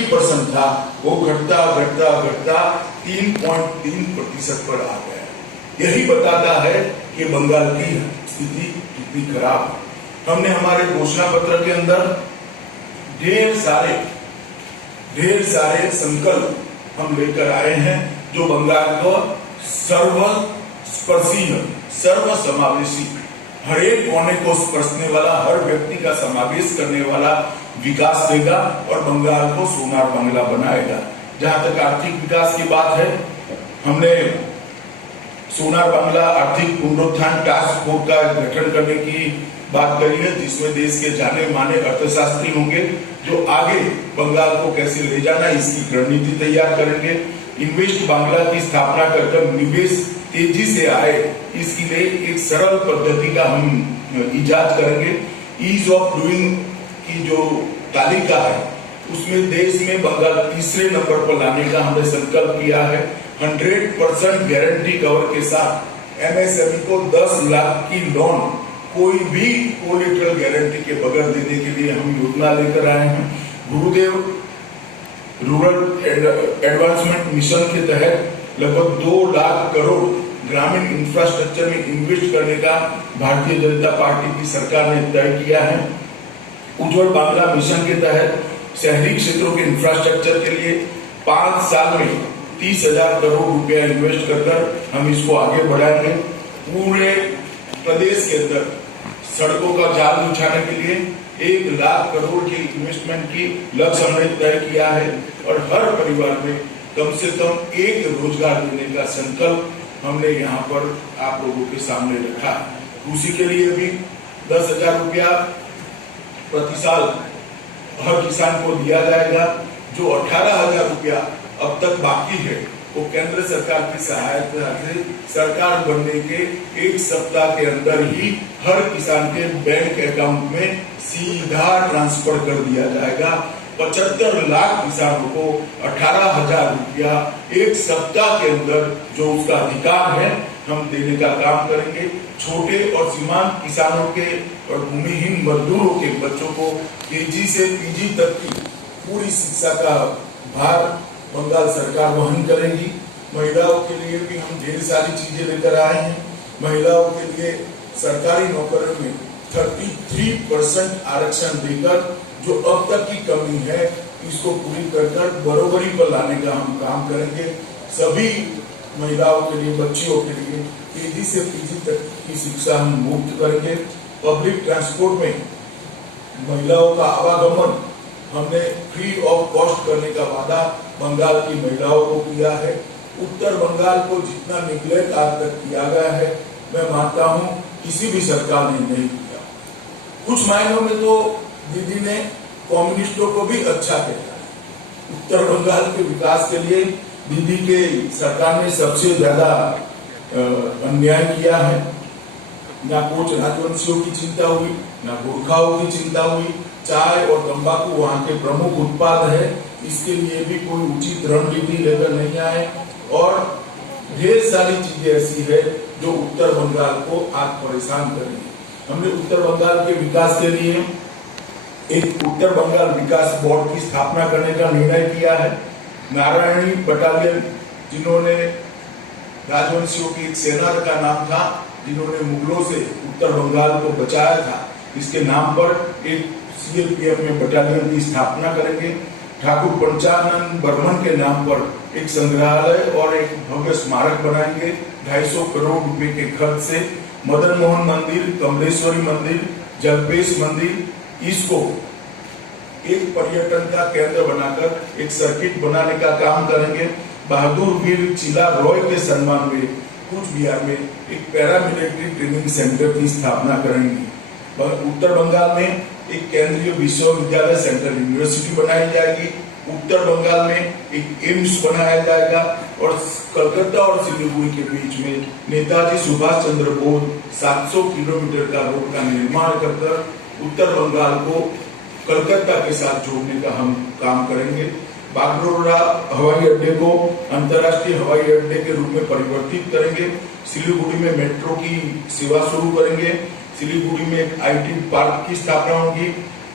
50% था, वो घटता घटता घटता 3.3% पर आ गया। यही बताता है कि बंगाल की स्थिति कितनी खराब है। हमने हमारे घोषणा पत्र के अंदर ढेर सारे संकल्प हम लेकर आए हैं, जो बंगाल को सर्वस्पर्शी, सर्वसमावेशी, हर एक कोने को स्पर्शने वाला, हर व्यक्ति का समावेश करने वाला विकास देगा और बंगाल को सोनार बांग्ला बनाएगा। जहां तक आर्थिक विकास की बात है, हमने सोनार बांग्ला आर्थिक पुनरुत्थान टास्क फोर्स का गठन करने की बात करी है, जिसमें देश के जाने माने अर्थशास्त्री होंगे जो आगे बंगाल को कैसे ले जाना इसकी रणनीति तैयार करेंगे। इन्वेस्ट बांग्ला की स्थापना कर निवेश तेजी से आए, इसके लिए एक सरल पद्धति का हम इजाद करेंगे। ईज ऑफ डूइंग की जो तालिका है, उसमें देश में बंगाल तीसरे नंबर पर लाने का हमने संकल्प किया है। 100% गारंटी कवर के साथ एमएसएमई को 10 लाख की लोन कोई भी कोलेटरल गारंटी के बगैर देने के लिए हम योजना लेकर आए हैं। गुरुदेव रूरल एडवांसमेंट मिशन के तहत लगभग 2 लाख करोड़ ग्रामीण इंफ्रास्ट्रक्चर में इन्वेस्ट करने का भारतीय जनता पार्टी की सरकार ने तय किया है। उज्जवल बांग्ला मिशन के तहत शहरी क्षेत्रों के इंफ्रास्ट्रक्चर के लिए 5 साल में 30,000 करोड़ रुपया इन्वेस्ट कर हम इसको आगे बढ़ाएंगे। पूरे प्रदेश के अंदर सड़कों का जाल बिछाने के लिए 1 लाख करोड़ की इन्वेस्टमेंट की लक्ष्य हमने तय किया है और हर परिवार में कम से कम एक रोजगार देने का संकल्प हमने यहाँ पर आप लोगों के सामने रखा। उसी के लिए भी 10,000 रुपया प्रति साल हर किसान को दिया जाएगा। जो 18,000 रुपया अब तक बाकी है, वो केंद्र सरकार की सहायता से सरकार बनने के 1 सप्ताह के अंदर ही हर किसान के बैंक अकाउंट में सीधा ट्रांसफर कर दिया जाएगा। 75 लाख किसानों को 18,000 रुपया 1 सप्ताह के अंदर जो उसका अधिकार है हम देने का काम करेंगे। छोटे और सीमांत किसानों के और भूमिहीन मजदूरों के बच्चों को केजी से पीजी तक की पूरी शिक्षा का भार बंगाल सरकार वहन करेगी। महिलाओं के लिए भी हम ढेर सारी चीजें लेकर आए हैं। महिलाओं के लिए सरकारी नौकरियों में 33% आरक्षण देकर जो अब तक की कमी है इसको पूरी कर बराबरी पर लाने का हम काम करेंगे। सभी महिलाओं के लिए, बच्चियों के लिए केजी से पीजी तक की शिक्षा हम मुफ्त करेंगे। पब्लिक ट्रांसपोर्ट में महिलाओं का आवागमन हमने फ्री ऑफ कॉस्ट करने का वादा बंगाल की महिलाओं को किया है। उत्तर बंगाल को जितना निग्लेक्ट आज तक किया गया है, मैं मानता हूं किसी भी सरकार ने नहीं किया। कुछ मायनों में तो दीदी ने कम्युनिस्टों को भी अच्छा किया। उत्तर बंगाल के विकास के लिए दीदी के सरकार ने सबसे ज्यादा अन्याय किया है। ना कोच राजवंशियों की चिंता हुई, ना गोरखाओं की चिंता हुई। चाय और तंबाकू वहाँ के प्रमुख उत्पाद है, इसके लिए भी कोई उचित रणनीति लेकर नहीं आए। और ढेर सारी चीजें ऐसी है जो उत्तर बंगाल को आज परेशान करेंगी। हमने उत्तर बंगाल के विकास के लिए एक उत्तर बंगाल विकास बोर्ड की स्थापना करने का निर्णय किया है। नारायणी बटालियन, जिन्होंने राजवंशियों की एक सेना का नाम था, जिन्होंने मुगलों से उत्तर बंगाल को बचाया था, इसके नाम पर एक सीएपीएफ में बटालियन की स्थापना करेंगे। ठाकुर पंचानन बर्मन के नाम पर एक संग्रहालय और एक भव्य स्मारक बनाएंगे 250 करोड़ रुपए के खर्च से। मदन मोहन मंदिर, कमलेश्वरी मंदिर, जलपेश मंदिर, इसको एक पर्यटन का केंद्र बनाकर एक सर्किट बनाने का काम करेंगे। बहादुर वीर चिला रॉय के सम्मान में कूच बिहार में एक पैरामिलिट्री ट्रेनिंग सेंटर की स्थापना करेंगे। उत्तर बंगाल में एक केंद्रीय विश्वविद्यालय सेंट्रल यूनिवर्सिटी बनाई जाएगी। उत्तर बंगाल में एक एम्स बनाया जाएगा और कलकत्ता और सिलीगुड़ी के बीच में नेताजी सुभाष चंद्र बोस 700 किलोमीटर का रोड का निर्माण कर उत्तर बंगाल को कलकत्ता के साथ जोड़ने का हम काम करेंगे। बागडोगरा हवाई अड्डे को अंतर्राष्ट्रीय हवाई अड्डे के रूप में परिवर्तित करेंगे। सिलीगुड़ी में मेट्रो की सेवा शुरू करेंगे। सिलीगुड़ी में एक आईटी पार्क की स्थापना होगी।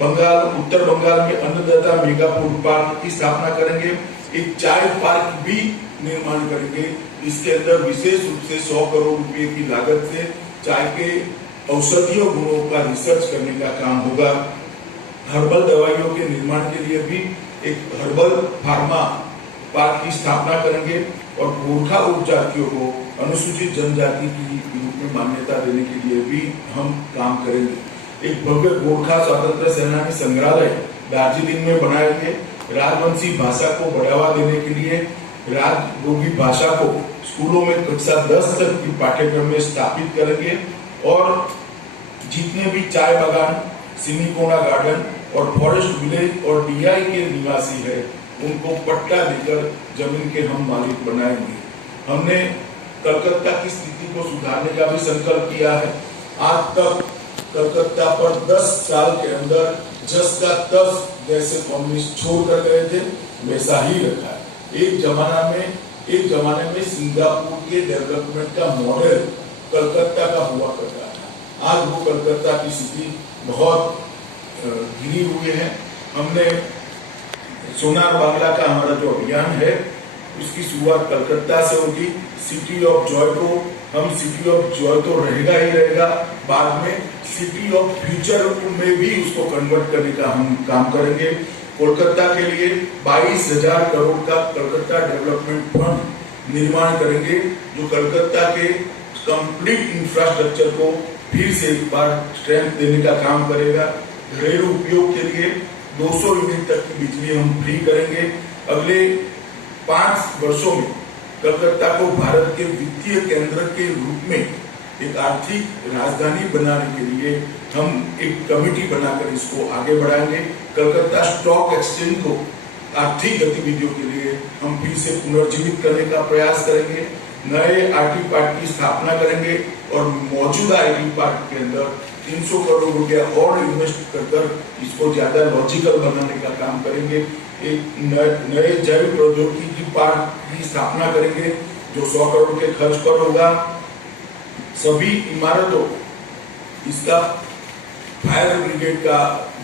उत्तर बंगाल में अन्नदाता मेगा फूड पार्क की स्थापना करेंगे। एक चाय पार्क भी निर्माण करेंगे। इसके अंदर विशेष रूप से 100 करोड़ रुपए की लागत से चाय के औषधीय गुणों का रिसर्च करने का काम होगा। हर्बल दवाइयों के निर्माण के लिए भी एक हर्बल फार्मा पार्क की स्थापना करेंगे और गोरखा उपजातियों को अनुसूचित जनजाति की रूप में मान्यता देने के लिए भी हम काम करेंगे। एक भव्य गोरखा स्वतंत्र सेनानी संग्रहालय दार्जिलिंग में बनाएंगे। राजवंशी भाषा को बढ़ावा देने के लिए राजगोगी भाषा को स्कूलों में कक्षा 10 तक की पाठ्यक्रम में स्थापित करेंगे और जितने भी चाय बागान, सिमिकोना गार्डन और फॉरेस्ट विलेज और डीआई के निवासी है उनको पट्टा देकर जमीन के हम मालिक बनाएंगे। हमने कलकत्ता की स्थिति को सुधारने का भी संकल्प किया है। आज तक कलकत्ता पर 10 साल के अंदर जस का तस जैसे कम्युनिस्ट छोड़ कर गए थे वैसा ही रखा है। एक जमाने में सिंगापुर के डेवलपमेंट का मॉडल कलकत्ता का हुआ करता था। आज वो कलकत्ता की स्थिति बहुत गिरी हुई है। हमने सोनार बांग्ला का हमारा जो अभियान है उसकी शुरुआत कलकत्ता से होगी। सिटी ऑफ जॉय को हम सिटी ऑफ जॉय तो रहेगा ही रहेगा, बाद में सिटी ऑफ फ्यूचर में भी उसको कन्वर्ट करने का हम काम करेंगे। कोलकाता के लिए 22,000 करोड़ का कलकत्ता डेवलपमेंट फंड निर्माण करेंगे जो कलकत्ता के कंप्लीट इंफ्रास्ट्रक्चर को फिर से एक बार स्ट्रेंथ देने का काम करेगा। घरेलू उपयोग के लिए 200 यूनिट तक की बिजली हम फ्री करेंगे। अगले 5 वर्षों में कलकत्ता को भारत के वित्तीय केंद्र के रूप में एक आर्थिक राजधानी बनाने के लिए हम एक कमेटी बनाकर इसको आगे बढ़ाएंगे। कलकत्ता स्टॉक एक्सचेंज को आर्थिक गतिविधियों के लिए हम फिर से पुनर्जीवित करने का प्रयास करेंगे। नए आईटी पार्क की स्थापना करेंगे और मौजूदा आईटी पार्क के अंदर 300 करोड़ रुपया और इन्वेस्ट कर इसको ज्यादा लॉजिकल बनाने का काम करेंगे। एक नए जैव प्रौद्योगिकी पार्क की स्थापना करेंगे जो 100 करोड़ के खर्च पर होगा। सभी इमारतों इसका फायर ब्रिगेड का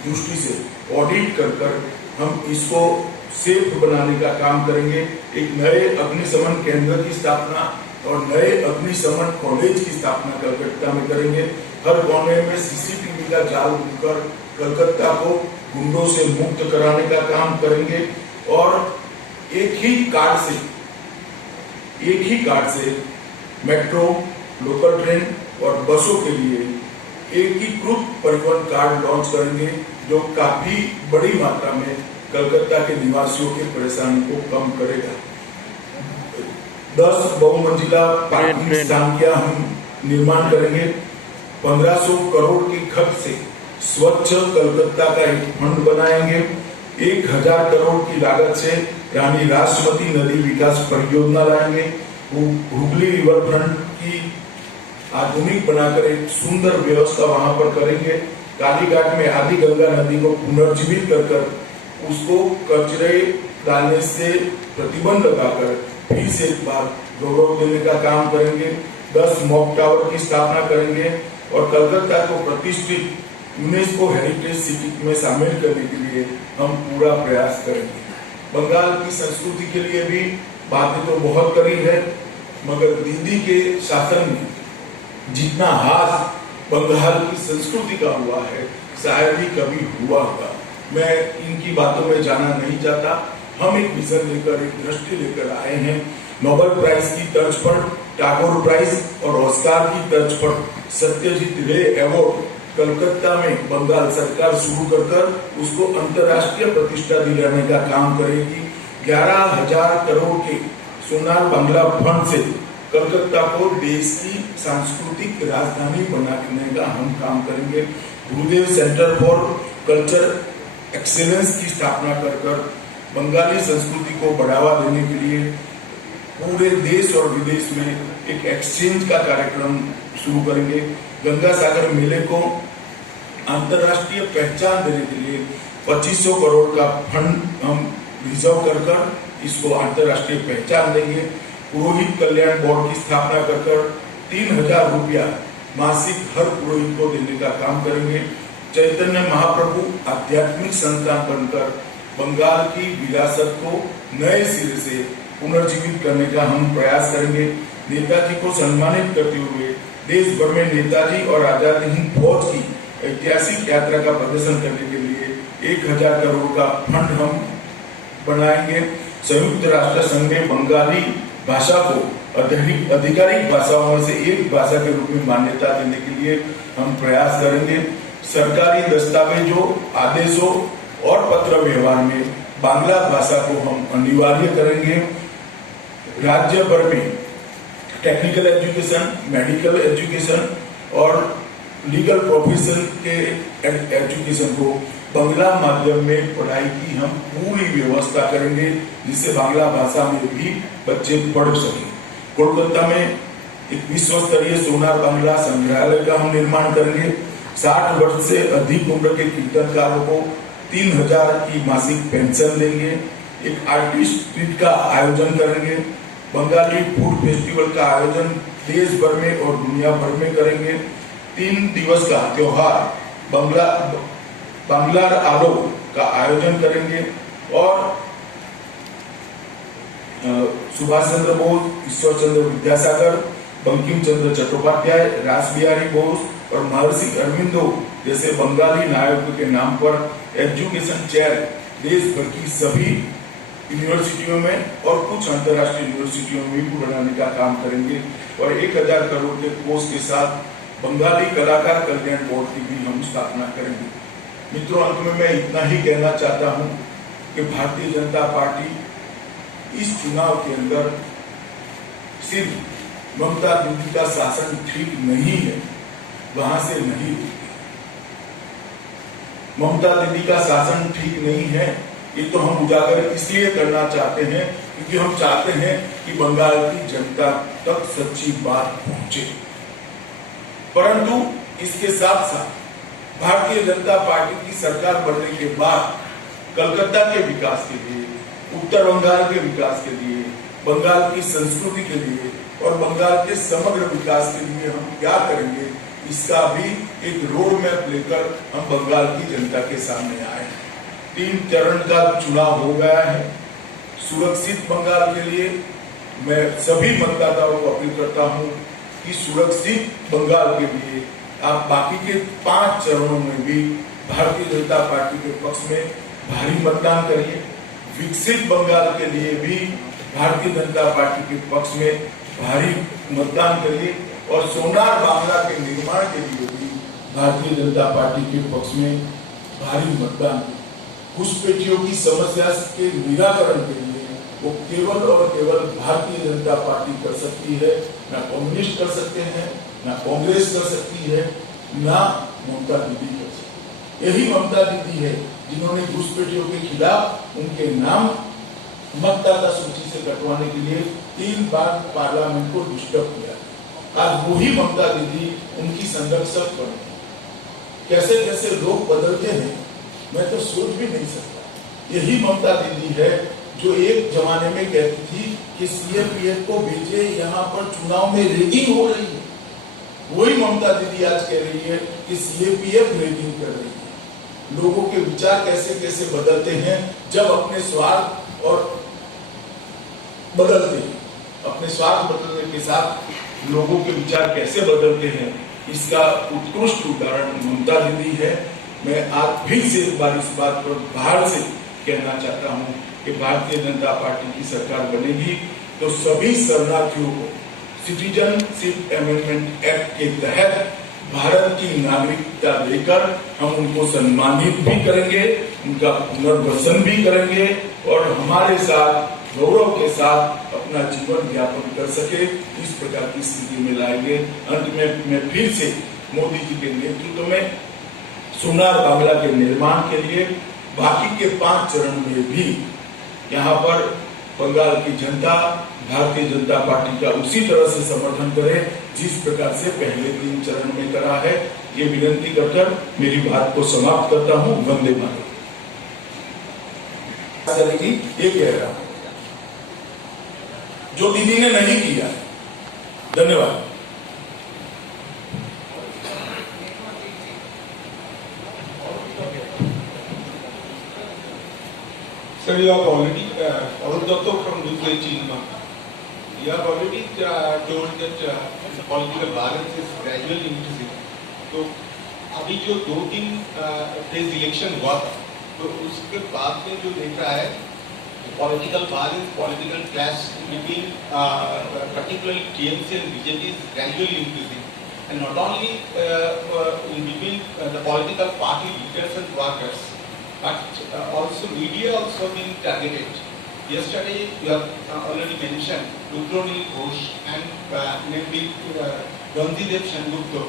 दृष्टि से ऑडिट कर हम इसको सेफ बनाने का काम करेंगे। एक नए अग्निशमन केंद्र की स्थापना और नए अग्निशमन कॉलेज की स्थापना कलकत्ता में करेंगे। हर कोने में सीसीटीवी का जाल बुनकर कलकत्ता को गुंडों से मुक्त कराने का काम करेंगे और एक ही कार्ड से मेट्रो, लोकल ट्रेन और बसों के लिए एकीकृत परिवहन कार्ड लॉन्च करेंगे जो काफी बड़ी मात्रा में कलकत्ता के निवासियों की परेशानी को कम करेगा। 10 बहुमंजिला पार्किंग स्थान का हम निर्माण करेंगे। 1500 करोड़ के खर्च से स्वच्छ कलकत्ता का एक फंड बनाएंगे। 1000 करोड़ की लागत से रानी राष्ट्रमती नदी विकास परियोजना लाएंगे। हुगली रिवर फ्रंट की आधुनिक बनाकर एक सुंदर व्यवस्था वहां पर करेंगे। कालीघाट में आदि गंगा नदी को पुनर्जीवित कर उसको कचरे डालने से प्रतिबंध लगाकर फिर से एक बार गौरव देने का काम करेंगे। 10 मॉक टावर की स्थापना करेंगे और कलकत्ता को प्रतिष्ठित यूनेस्को हेरिटेज सिटी में शामिल करने के लिए हम पूरा प्रयास करेंगे। बंगाल की संस्कृति के लिए भी बातें तो बहुत करी है, मगर दीदी के शासन में जितना हाथ बंगाल की संस्कृति का हुआ है शायद ही कभी हुआ होगा। मैं इनकी बातों में जाना नहीं चाहता। हम एक विजन लेकर, एक दृष्टि लेकर आए हैं। नोबेल प्राइज की तर्ज पर टैगोर प्राइज और ऑस्कार की तर्ज पर सत्यजीत रे अवार्ड कलकत्ता में बंगाल सरकार शुरू कर उसको अंतर्राष्ट्रीय प्रतिष्ठा दिलाने का काम करेगी। 11,000 करोड़ के सोनार बांग्ला फंड से कलकत्ता को देश की सांस्कृतिक राजधानी बनाने का हम काम करेंगे। गुरुदेव सेंटर फॉर कल्चर एक्सीलेंस की स्थापना कर बंगाली संस्कृति को बढ़ावा देने के लिए पूरे देश और विदेश में एक एक्सचेंज का कार्यक्रम शुरू करेंगे। गंगा सागर मेले को अंतर्राष्ट्रीय पहचान देने के लिए 2500 करोड़ का फंड हम रिजर्व कर इसको अंतर्राष्ट्रीय पहचान देंगे। पुरोहित कल्याण बोर्ड की स्थापना कर 3000 रुपया मासिक हर पुरोहित को देने का काम करेंगे। चैतन्य महाप्रभु आध्यात्मिक संस्थान बनकर बंगाल की विरासत को नए सिरे से पुनर्जीवित करने का हम प्रयास करेंगे। नेताजी को सम्मानित करते हुए देश भर में नेताजी और आजादी हिंद फौज की ऐतिहासिक यात्रा का प्रदर्शन करने के लिए 1000 करोड़ का फंड हम बनाएंगे। संयुक्त राष्ट्र संघ में बंगाली भाषा को आधिकारिक भाषाओं में से एक भाषा के रूप में मान्यता देने के लिए हम प्रयास करेंगे। सरकारी दस्तावेजों, आदेशों और पत्र व्यवहार में बांग्ला भाषा को हम अनिवार्य करेंगे। राज्य भर में टेक्निकल एजुकेशन, मेडिकल एजुकेशन और लीगल प्रोफेशन के एजुकेशन को बांग्ला माध्यम में पढ़ाई की हम पूरी व्यवस्था करेंगे, जिससे बांग्ला भाषा में भी बच्चे पढ़ सकें। कोलकाता में एक विश्व स्तरीय सोनार बांग्ला संग्रहालय का हम निर्माण करेंगे। 60 वर्ष से अधिक उम्र के कीर्तनकारों को 3000 की मासिक पेंशन देंगे। एक आर्टिस्ट ट्रीट का आयोजन करेंगे। बंगाली फूड फेस्टिवल का आयोजन देश भर में और दुनिया भर में करेंगे। 3 दिवस का त्योहार बांग्ला आलो का आयोजन करेंगे और सुभाष चंद्र बोस, ईश्वर चंद्र विद्यासागर, बंकिम चंद्र चट्टोपाध्याय, रास बिहारी बोस और महर्षि अरविंदो जैसे बंगाली नायकों के नाम पर एजुकेशन चेयर देश भर की सभी यूनिवर्सिटियों में और कुछ अंतर्राष्ट्रीय यूनिवर्सिटियों में भी बनाने का काम करेंगे और 1000 करोड़ के कोष के साथ बंगाली कलाकार कल्याण बोर्ड की भी हम स्थापना करेंगे। मित्रों, अंत में मैं इतना ही कहना चाहता हूं कि भारतीय जनता पार्टी इस चुनाव के अंदर सिर्फ ममता दीदी का शासन ठीक नहीं है, वहां से नहीं रुकती। ममता दीदी का शासन ठीक नहीं है, ये तो हम उजागर इसलिए करना चाहते हैं क्योंकि हम चाहते हैं कि बंगाल की जनता तक सच्ची बात पहुंचे। परंतु इसके साथ साथ भारतीय जनता पार्टी की सरकार बनने के बाद कलकत्ता के विकास के लिए, उत्तर बंगाल के विकास के लिए, बंगाल की संस्कृति के लिए और बंगाल के समग्र विकास के लिए हम क्या करेंगे, इसका भी एक रोड मैप लेकर हम बंगाल की जनता के सामने आए। 3 चरण का चुनाव हो गया है। सुरक्षित बंगाल के लिए मैं सभी मतदाताओं को अपील करता हूं कि सुरक्षित बंगाल के लिए आप बाकी के 5 चरणों में भी भारतीय जनता पार्टी के पक्ष में भारी मतदान करिए। विकसित बंगाल के लिए भी भारतीय जनता पार्टी के पक्ष में भारी मतदान करिए और सोनार बांग्ला के निर्माण के लिए भी भारतीय जनता पार्टी के पक्ष में भारी मतदान करिए। घुसपैठियों की समस्या के निराकरण के लिए वो केवल और केवल भारतीय जनता पार्टी कर सकती है, ना कम्युनिस्ट कर सकते हैं, ना कांग्रेस कर सकती है, ना ममता दीदी कर सकती है। यही ममता दीदी है जिन्होंने घुसपैठियों के खिलाफ उनके नाम मतदाता सूची से कटवाने के लिए 3 बार पार्लियामेंट को डिस्टर्ब किया। आज वही ममता दीदी उनकी संरक्षक बने। कैसे कैसे लोग बदलते हैं मैं तो सोच भी नहीं सकता। यही ममता दीदी है जो एक जमाने में कहती थी कि सीएपीएफ को भेजे, यहाँ पर चुनाव में रेगिंग हो रही है। वही ममता दीदी आज कह रही है कि सीएपीएफ रेगिंग कर रही है। लोगों के विचार कैसे कैसे बदलते हैं जब अपने स्वार्थ और बदलते हैं, अपने स्वार्थ बदलने के साथ लोगों के विचार कैसे बदलते हैं, इसका उत्कृष्ट उदाहरण ममता दीदी है। मैं आज फिर से एक बार इस बात पर बाहर से कहना चाहता हूं कि भारतीय जनता पार्टी की सरकार बनेगी तो सभी शरणार्थियों को सिटीजनशिप अमेंडमेंट एक्ट के तहत भारत की नागरिकता देकर हम उनको सम्मानित भी करेंगे, उनका पुनर्वसन भी करेंगे और हमारे साथ गौरव के साथ अपना जीवन यापन कर सके, इस प्रकार की स्थिति में लाएंगे। अंत में मैं फिर से मोदी जी के नेतृत्व में सोनार बांग्ला के निर्माण के लिए बाकी के 5 चरण में भी यहाँ पर बंगाल की जनता भारतीय जनता पार्टी का उसी तरह से समर्थन करे जिस प्रकार से पहले 3 चरण में करा है। ये विनती कर मेरी बात को समाप्त करता हूँ। वंदे मातरम। ये कह रहा हूं जो दीदी ने नहीं किया। धन्यवाद। Sir, you have already, Arun Datta from Newsday Chinma, you have already told that political balance is gradually increasing. तो अभी जो 2-3 फेज इलेक्शन हुआ था, तो उसके बाद में जो देख रहा है political balance, political clash between particularly TMC and BJP is gradually increasing, and not only in between the political party leaders and workers, but also media also being targeted. Yesterday you have already mentioned Rudronil Ghosh and namely Ranjidev Sengupta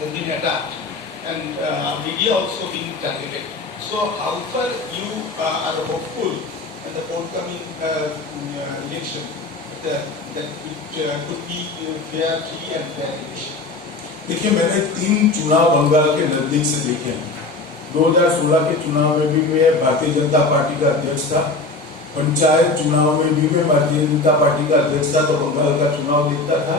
has been attacked, and media also being targeted. So how far you are hopeful in the forthcoming election that it could be fair, free and fair election? देखिए, मैंने 3 चुनाव बंगाल के नजदीक से देखे हैं। 2016 के चुनाव में भी मैं भारतीय जनता पार्टी का अध्यक्ष था, पंचायत चुनाव में भी मैं भारतीय जनता पार्टी का अध्यक्ष था, तो बंगाल का चुनाव देखता था,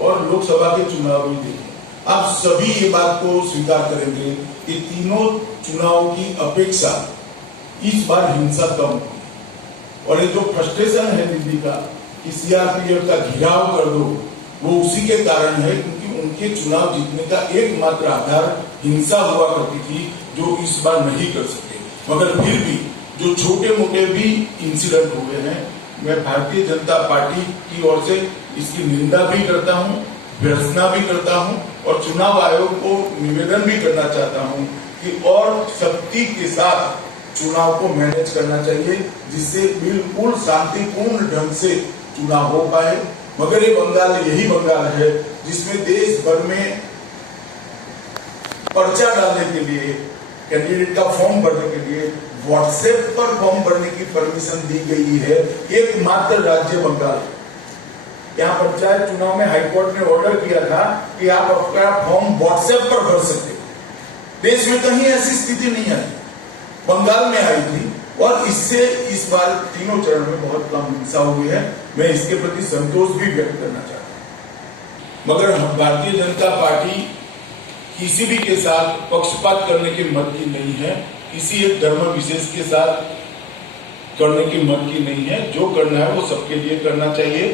और लोकसभा के चुनाव भी देखे। आप सभी ये बात को स्वीकार करेंगे कि तीनों चुनाव की अपेक्षा इस बार हिंसा कम हुई, और ये जो फ्रस्ट्रेशन है दिल्ली का कि सीआरपीएफ का घेराव कर दो, वो उसी के कारण है क्योंकि उनके चुनाव जीतने का एकमात्र आधार हिंसा हुआ करती थी, जो इस बार नहीं कर सके। मगर फिर भी जो छोटे मोटे भी इंसिडेंट हुए हैं, मैं भारतीय जनता पार्टी की ओर से इसकी निंदा भी करता हूं, भर्त्सना भी करता हूं, और चुनाव आयोग को निवेदन भी करना चाहता हूं कि और सख्ती के साथ चुनाव को मैनेज करना चाहिए, जिससे बिल्कुल शांतिपूर्ण ढंग से चुनाव हो पाए। मगर ये बंगाल यही बंगाल है जिसमें देश भर में पर्चा डालने के लिए, कैंडिडेट का फॉर्म भरने के लिए व्हाट्सएप पर फॉर्म भरने की परमिशन दी गई है। एकमात्र राज्य बंगाल। यहाँ पंचायत चुनाव में हाईकोर्ट ने ऑर्डर किया था कि आप अपना फॉर्म व्हाट्सएप पर भर सकते। देश में कहीं ऐसी स्थिति नहीं आई, बंगाल में आई थी, और इससे इस बार तीनों चरण में बहुत कम हिंसा हुई है। मैं इसके प्रति संतोष भी व्यक्त करना चाहता हूँ। मगर भारतीय जनता पार्टी किसी भी के साथ पक्षपात करने के मत की नहीं है, किसी एक धर्म विशेष के साथ करने की मत की नहीं है। जो करना है वो सबके लिए करना चाहिए,